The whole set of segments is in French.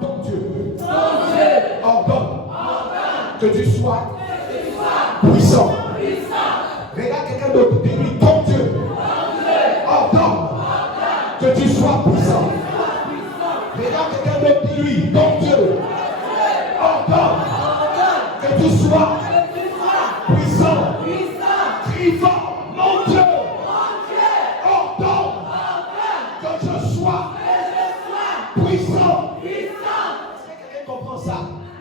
ton Dieu ordonne que tu sois puissant. Regarde quelqu'un d'autre, dis-lui, ton Dieu ordonne que tu sois puissant. Regarde quelqu'un d'autre, dis-lui, ton Dieu ordonne que tu sois puissant. Crie fort, mon Dieu ordonne que je sois puissant. Est-ce que quelqu'un comprend ça?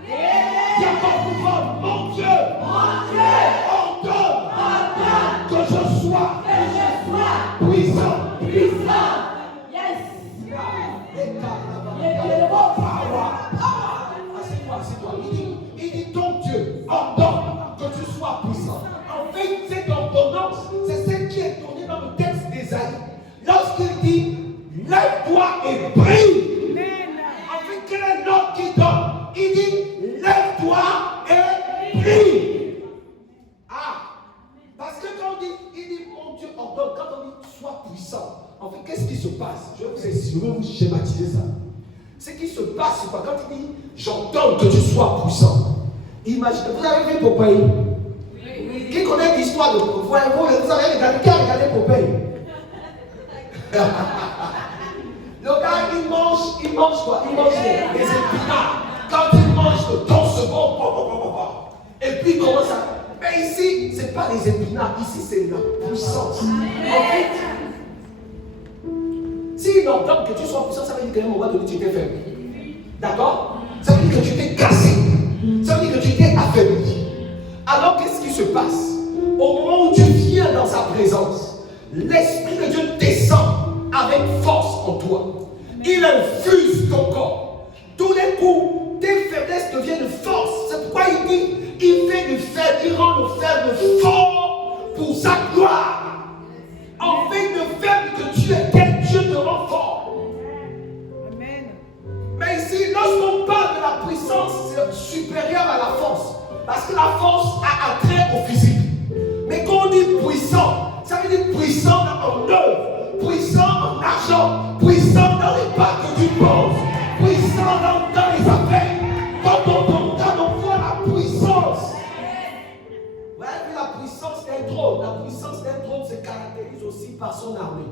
Il y a encore plus fort, mon Dieu ordonne que je sois puissant. Assieds-toi. Il dit ton Dieu ordonne que tu sois puissant. En fait, cette ordonnance, c'est celle qui est donnée dans le texte d'Ésaïe. Lorsqu'il dit lève-toi et brille. En fait, quel est l'ordre qu'il donne? Il dit lève-toi et brille. Parce que quand il dit mon Dieu ordonne, quand on dit sois puissant, en fait, qu'est-ce qui se passe? Je vais vous schématiser ça. Ce qui se passe, c'est quoi? Quand il dit j'ordonne que tu sois puissant. Imaginez, vous avez vu Popeye? Oui. Qui connaît l'histoire de Popeye? Vous avez regardé, qui a regardé Popeye? Le gars, il mange quoi? Il mange les épinards. Quand il mange le thon second, et puis il commence à. Mais ici, ce n'est pas les épinards, ici c'est la puissance. En fait, s'il ordonne que tu sois puissant, ça veut dire qu'à un moment donné, tu t'es faible. D'accord? Ça veut dire que tu t'es cassé. Ça veut dire que tu t'es affaibli. Alors, qu'est-ce qui se passe? Au moment où tu viens dans sa présence, l'Esprit de Dieu descend avec force en toi. Il infuse ton corps. Tous les coups, tes faiblesses deviennent force. C'est pourquoi il dit, il fait du faible, il rend le faible fort pour sa gloire. En fait, le faible que tu es, Dieu te rend fort. Amen. Mais ici, lorsqu'on parle de la puissance, c'est supérieur à la force. Parce que la force a attrait au physique. Mais quand on dit puissant, ça veut dire puissant en œuvre, puissant en argent, puissant dans les pas que tu poses, puissant dans les affaires. Quand on voit la puissance, vous voyez que la puissance d'un trône, se caractérise aussi par son armée.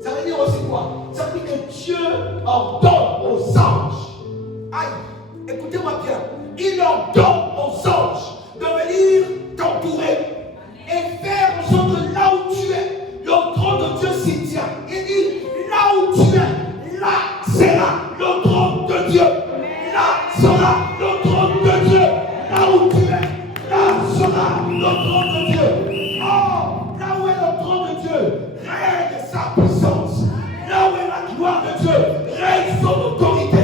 Ça veut dire aussi quoi? Ça veut dire que Dieu ordonne aux anges. Aïe, écoutez-moi bien. Il ordonne aux anges de venir t'entourer et faire en sorte que là où tu es, le trône de Dieu s'y tient. Il dit, là où tu es, là sera le trône de Dieu. Là sera le trône de Dieu. Là où tu es, là sera le trône de Dieu. Oh, là où est le trône de Dieu, règne sa puissance. Là où est la gloire de Dieu, règne son autorité,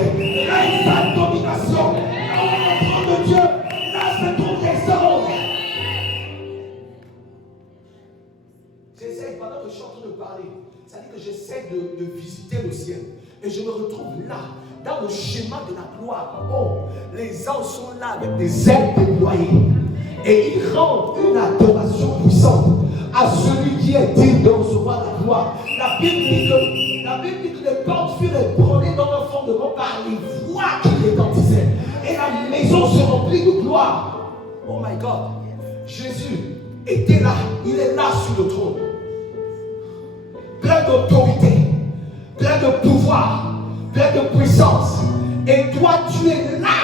règne sa domination. Là où est le trône de Dieu, là c'est ton trésor. J'essaie, pendant que je suis en train de parler, ça dit que j'essaie de visiter le ciel. Et je me retrouve là, dans le schéma de la gloire. Oh, les anges sont là avec des ailes déployées. Et ils rendent une adoration puissante à celui qui est digne de recevoir la gloire. La Bible dit que les portes furent ébranlées dans leur fondement par les voix qui retentissaient. Et la maison se remplit de gloire. Oh my God. Jésus était là. Il est là sur le trône. Plein d'autorité, plein de pouvoir, plein de puissance. Et toi, tu es là,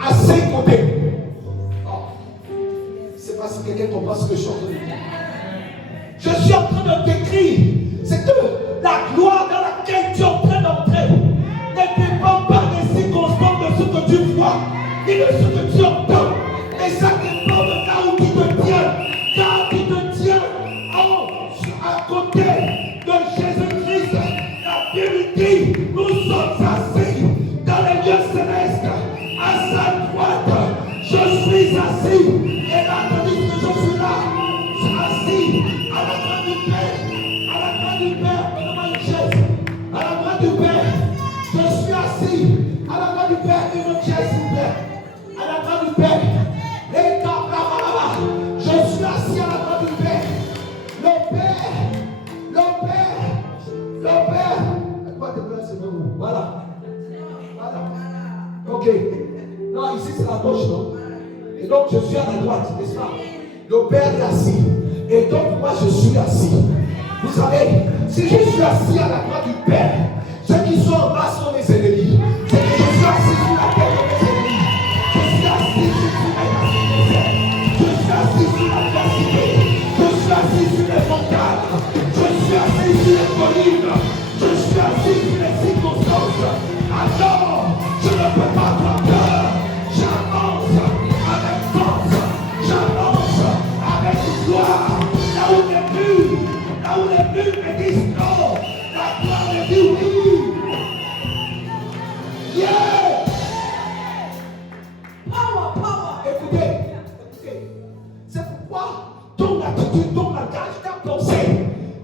à ses côtés. C'est pas si quelqu'un comprend ce que je suis en train de dire. Je suis en train de décrire. C'est que la gloire dans laquelle tu es en train d'entrer ne dépend pas des circonstances de ce que tu vois, ni de ce que tu entends. Mais ça dépend de là où tu te tiens. Car tu te tiens à côté de Jésus-Christ. La Bible dit, nous sommes assis dans les lieux célestes. À sa droite, je suis assis. Et là, tandis que je suis là, je suis assis à la droite du Père. À la droite du Père, donne-moi une chaise. À la droite du Père, je suis assis. À la droite du Père, une chaise, s'il vous plaît. À la droite du Père, les cartes là-bas. Je suis assis à la droite du Père. Le Père. Quoi de blanc, c'est vous. Voilà. Ok. Non, ici c'est la gauche, non? Et donc je suis à la droite, n'est-ce pas? Le Père est assis. Et donc moi je suis assis. Vous savez, si je suis assis à la droite du Père, ceux qui sont en bas sont mes ennemis. C'est que je suis assis sur la tête de mes ennemis. Je suis assis sur mes ennemis. Je suis assis sur la adversité. Je suis assis sur les montagnes. Je suis assis sur les collines. Je suis assis sur les circonstances. Alors, je ne peux pas avoir peur. J'avance avec force. J'avance avec gloire. Là où les murs me disent non, la gloire me dit oui. Yeah! Power. Écoutez. C'est pourquoi ton attitude, ton langage, ta pensée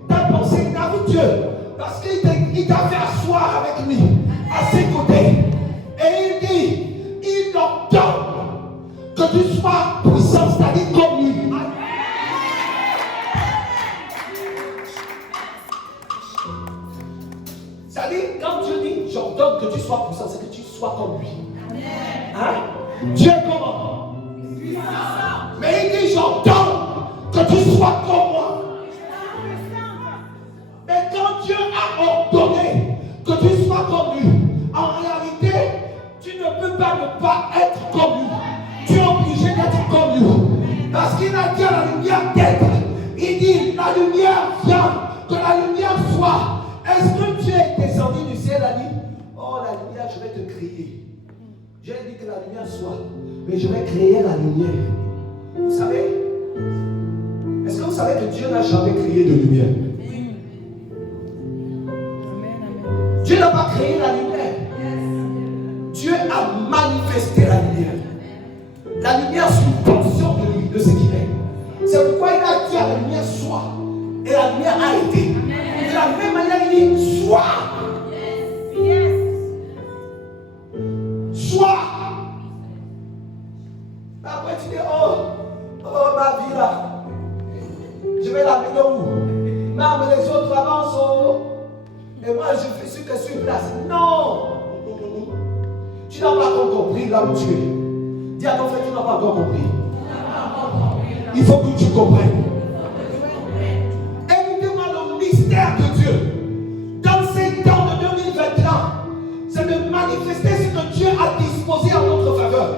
avec Dieu. Parce qu'il t'a fait asseoir avec lui, à ses côtés. Et il dit, il ordonne que tu sois puissant, c'est-à-dire comme lui. C'est-à-dire, quand Dieu dit, j'ordonne que tu sois puissant, c'est que tu sois comme lui. Hein? Dieu est comment? Mais il dit, j'ordonne que tu sois comme moi. Mais quand Dieu a ordonné que tu sois comme lui, en réalité, tu ne peux pas ne pas être comme lui. Tu es obligé d'être comme lui. Parce qu'il a dit à la lumière d'être. Il dit, la lumière vient, que la lumière soit. Est-ce que Dieu est descendu du ciel et a dit, oh la lumière, je vais te créer. Dieu dit que la lumière soit, mais je vais créer la lumière. Vous savez, est-ce que vous savez que Dieu n'a jamais créé de lumière? Dieu n'a pas créé la lumière. Dieu a manifesté la lumière. La lumière, c'est une portion de lui, de ce qu'il est. C'est pourquoi il a dit à la lumière soit. Et la lumière a été. De la même manière, il dit soit. Soit. Après, tu dis oh ma vie là. Je vais l'amener où? Même les autres avancent. Et moi, je suis que sur place. Non. Tu n'as pas encore compris là où tu es. Dis à ton frère, tu n'as pas encore compris. Il faut que tu comprennes. Écoutez-moi le mystère de Dieu. Dans ces temps de 2021, c'est de manifester ce que Dieu a disposé en notre faveur.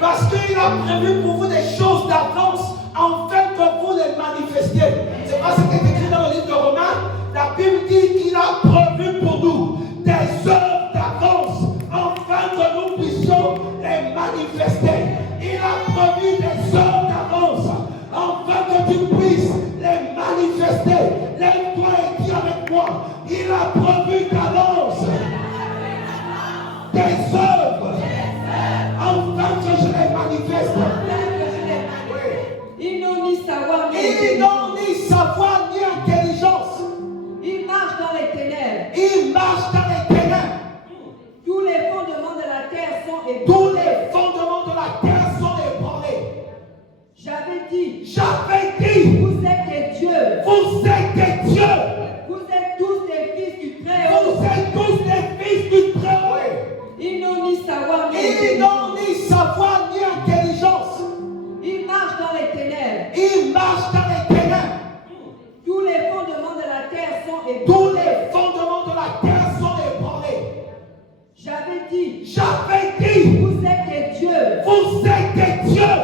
Parce qu'il a prévu pour vous des choses d'avance, afin que vous les manifestiez. C'est pas ce qui est écrit dans le livre de Romains. La Bible dit qu'il a prévu pour nous des œuvres d'avance, afin que nous puissions les manifester. Il a prévu des œuvres d'avance, afin que tu puisses les manifester. Lève-toi et dis avec moi, il a prévu d'avance des œuvres, afin que je les manifeste. Ils n'ont ni savoir ni intelligence. Ils marchent dans les ténèbres. Ils marchent dans les ténèbres. Tous les fondements de la terre sont ébranlés. Tous les fondements de la terre sont ébranlés. J'avais dit, vous êtes des dieux. Vous êtes des dieux. Vous êtes tous des fils du Très-Haut. Vous êtes tous des fils du Très-Haut. Ils n'ont ni savoir ni intelligence. Ils marchent dans les ténèbres. Ils marchent dans les ténèbres. Tous les fondements de la terre sont ébranlés. Tous les fondements de la terre sont ébranlés. J'avais dit, vous êtes des dieux. Vous êtes des dieux.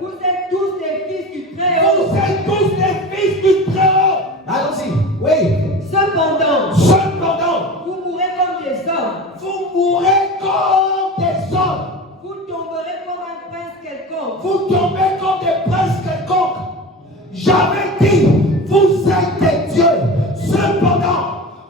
Vous êtes tous des fils du Très-Haut. Vous êtes tous des fils du Très-Haut. Allons-y. Oui. Cependant, vous mourrez comme des hommes. Vous mourrez comme des hommes. Vous tomberez comme un prince quelconque. Vous tombez comme des princes quelconques. J'avais dit, vous êtes des dieux. Cependant,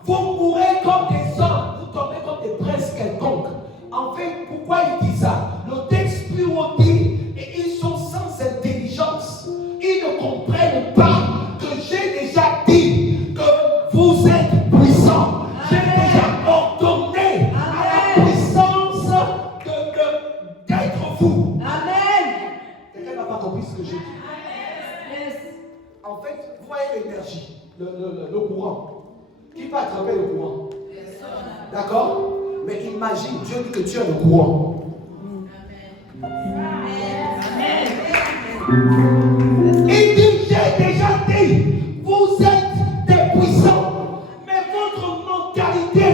vous mourrez comme des hommes. Vous tombez comme des princes quelconques. En fait, pourquoi il dit ça? Le texte plus haut dit, et ils sont sans intelligence. Ils ne comprennent pas que j'ai déjà dit que vous êtes puissants. J'ai déjà ordonné à la puissance d'être vous. Amen. Quelqu'un n'a pas compris ce que j'ai dit. Yes. En fait, vous voyez l'énergie, le courant. Qui peut attraper le courant? D'accord? Mais imagine, Dieu dit que tu es le courant. Il dit, j'ai déjà dit, vous êtes des puissants, mais votre mentalité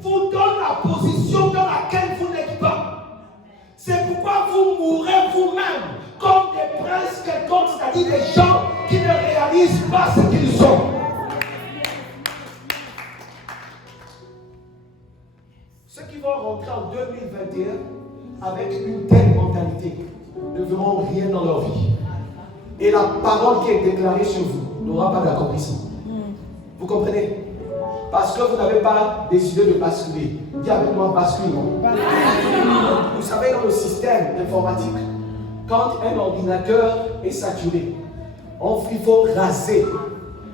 vous donne la position dans laquelle vous n'êtes pas. C'est pourquoi vous mourrez vous-même comme des princes quelconques, c'est-à-dire des gens qui ne réalisent pas ce qu'ils sont. Ceux qui vont rentrer en 2021 avec une telle mentalité ne verront rien dans leur vie. Et la parole qui est déclarée sur vous n'aura pas d'accomplissement. Vous comprenez? Parce que vous n'avez pas décidé de basculer. Dis avec moi, basculement. Vous savez, dans le système informatique, quand un ordinateur est saturé, il faut raser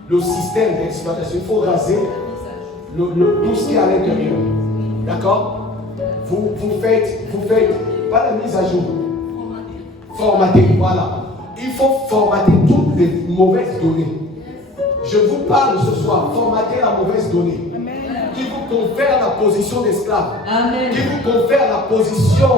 le système d'exploitation. Il faut raser tout ce qui est à l'intérieur. D'accord? Vous faites pas la mise à jour. Formater, voilà. Il faut formater toutes les mauvaises données. Je vous parle ce soir, formater la mauvaise donnée. Amen. Qui vous confère la position d'esclave. Amen. Qui vous confère la position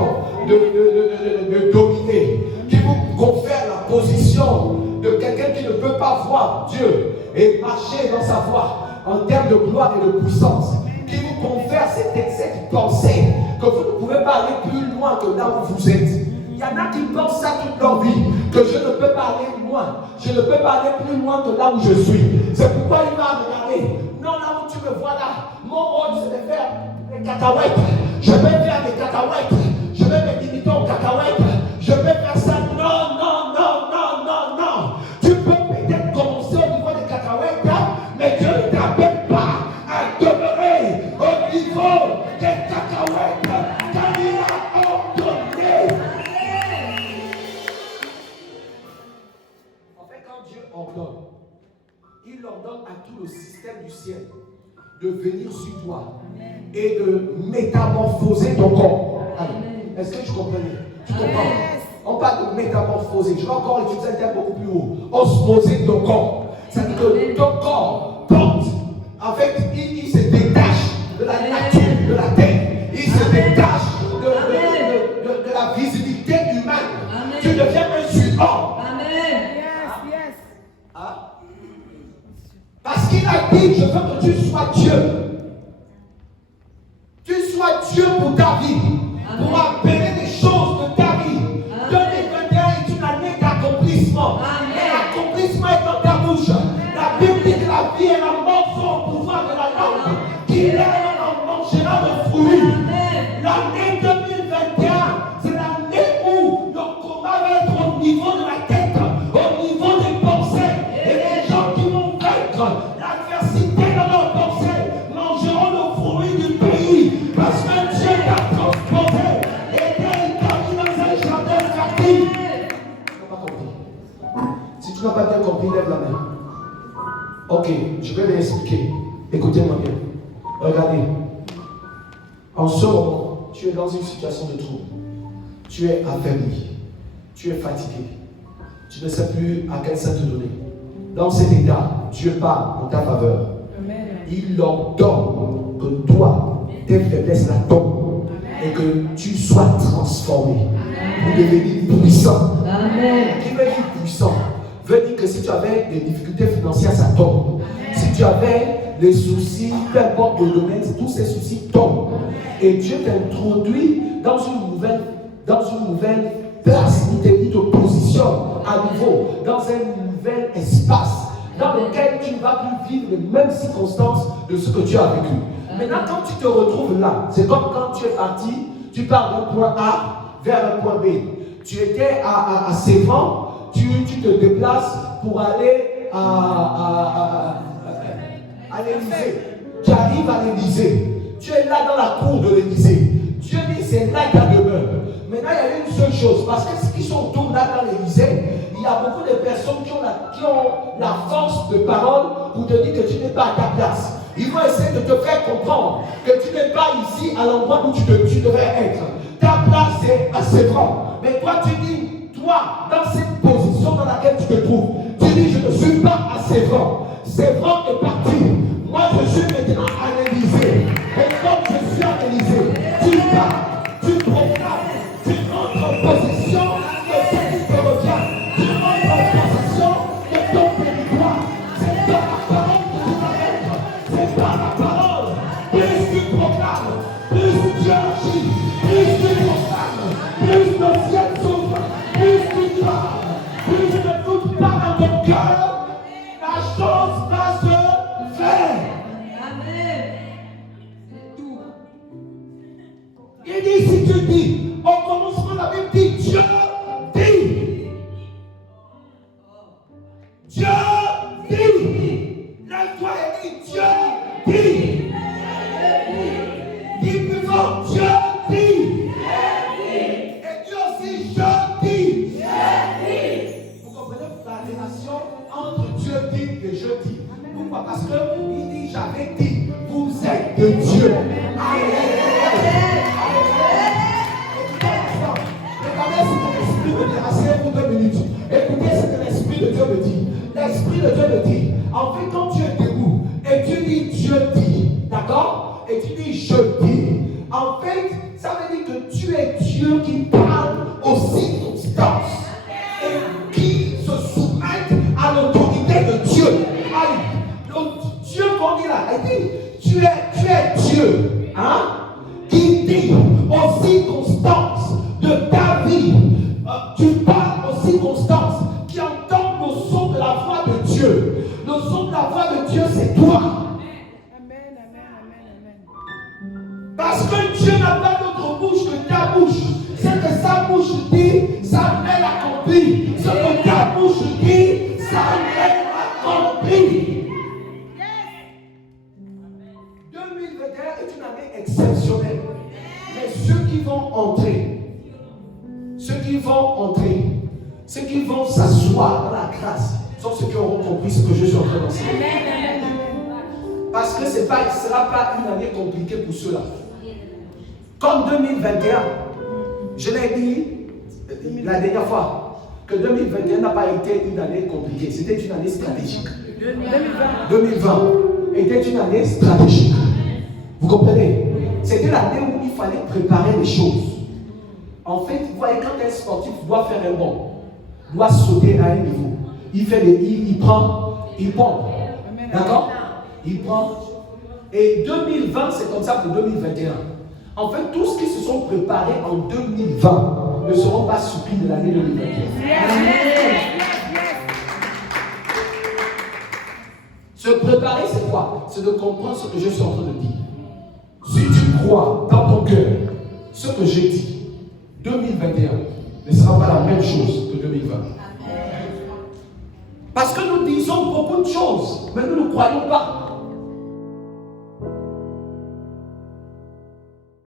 de dominer. Qui vous confère la position de quelqu'un qui ne peut pas voir Dieu et marcher dans sa voie en termes de gloire et de puissance. Qui vous confère cette pensée que vous ne pouvez pas aller plus loin que là où vous êtes. Il y en a qui pensent ça toute leur vie, que je ne peux pas aller loin, je ne peux pas aller plus loin que là où je suis. C'est pourquoi il m'a regardé. Non, là où tu me vois là, mon rôle c'est de faire des cacahuètes. Je vais faire des cacahuètes, je vais me limiter aux cacahuètes, je vais faire ça. Non, non, non, non, non, non. Tu peux peut-être commencer au niveau des cacahuètes, mais Dieu ne t'appelle pas à demeurer au niveau des cacahuètes, car il a ordonné. Ordonne. Il ordonne à tout le système du ciel de venir sur toi. Amen. Et de métamorphoser ton corps. Est-ce que tu comprenais? Tu comprends? On parle de métamorphoser. Je vais encore utiliser un terme beaucoup plus haut. Osmoser ton corps. C'est-à-dire que ton corps porte, en fait, il se détache de la nature, de la terre. Il se détache de la visibilité humaine. Amen. Tu deviens un support. Parce qu'il a dit, je veux que tu sois Dieu. Tu sois Dieu pour ta vie. Amen. Pour appeler des choses de ta vie. 2021 est une année d'accomplissement. Et l'accomplissement est dans ta bouche. La Bible dit que la vie et la mort sont au pouvoir de la langue. Qu'il est en mangera le fruit. L'année 2021, c'est l'année où le combat va être au niveau de la tête, au niveau des pensées. Et les gens qui vont vaincre l'adversité dans leurs pensées mangeront le fruit du pays. Parce que Dieu t'a transporté et t'a établi dans un jardin fertile. Tu n'as pas compris. Si tu n'as pas bien compris, lève la main. Ok, je vais l'expliquer. Écoutez-moi bien. Regardez. En ce moment, tu es dans une situation de trouble. Tu es affaibli. Tu es fatigué. Tu ne sais plus à quel sein te donner. Dans cet état, Dieu parle en ta faveur. Amen. Il ordonne que toi, tes faiblesses la tombent et que tu sois transformé. Pour devenir puissant. Amen. Qui veut dire puissant veut dire que si tu avais des difficultés financières, ça tombe. Amen. Si tu avais les soucis, peu importe le domaine, tous ces soucis tombent. Et Dieu t'introduit dans une nouvelle place. Il te positionne à nouveau dans un nouvel espace dans lequel tu ne vas plus vivre les mêmes circonstances de ce que tu as vécu. Maintenant, quand tu te retrouves là, c'est comme quand tu es parti, tu pars d'un point A vers un point B. Tu étais à Sévan, tu te déplaces pour aller à l'Élysée. Tu arrives à l'Élysée. Tu es là dans la cour de l'Élysée. Dieu dit c'est là ta demeure. Maintenant, il y a une seule chose, parce que ceux qui sont autour là dans l'Élysée, il y a beaucoup de personnes qui ont la force de parole pour te dire que tu n'es pas à ta place. Ils vont essayer de te faire comprendre que tu n'es pas ici à l'endroit où tu devrais être. Ta place est assez grande. Mais toi, tu dis, toi, dans cette position dans laquelle tu te trouves, tu dis, je ne suis pas assez grand. C'est grand est parti. Moi, je suis maintenant à l'Élysée. Et comme je suis à l'Élysée, tu pars, tu proclames, tu entres en position de ce qui te revient. Tu Il dit, si tu dis, au commencement, la Bible dit, Dieu dit. Dieu dit. Lève-toi et dis, Dieu dit. Dis plus fort, Dieu dit. Et Dieu aussi, je dis. Vous comprenez la relation entre Dieu dit et je dis. Pourquoi? Parce qu'il dit, j'avais dit, vous êtes de Dieu. Regardez ce que l'Esprit me dit. Asseyez-vous 2 minutes. Écoutez ce que l'Esprit de Dieu me dit. L'Esprit de Dieu me dit, en fait, quand tu es debout et tu dis Dieu dit, d'accord? Et tu dis je dis, en fait, ça veut dire que tu es Dieu qui parle aux circonstances et qui se soumettent à l'autorité de Dieu. Allez, donc Dieu, comme il a dit, tu es Dieu, hein? Qui dit aux circonstances de ta vie, tu parles aux circonstances qui entendent le son de la voix de Dieu. Le son de la voix de Dieu, c'est toi. Parce que Dieu n'a pas d'autre bouche que ta bouche. Ce que sa bouche dit, ça met l'accompli. Ce que ta bouche dit, ça met accompli. 2021 est une année exceptionnelle. Mais ceux qui vont s'asseoir dans la grâce, sont ceux qui auront compris ce que je suis en train d'enseigner. Parce que ce ne sera pas une année compliquée pour ceux-là. Comme 2021, je l'ai dit la dernière fois, que 2021 n'a pas été une année compliquée, c'était une année stratégique. 2020 était une année stratégique. Vous comprenez? C'était l'année où il fallait préparer les choses. En fait, vous voyez, quand un sportif doit faire un bond, doit sauter à un niveau, il pompe. D'accord? Il prend. Et 2020, c'est comme ça pour 2021. En fait, tous ceux qui se sont préparés en 2020 ne seront pas surpris de l'année 2021. Se préparer, c'est quoi? C'est de comprendre ce que je suis en train de dire. Si tu crois dans ton cœur ce que j'ai dit, 2021 ne sera pas la même chose que 2020. Parce que nous disons beaucoup de choses, mais nous ne croyons pas.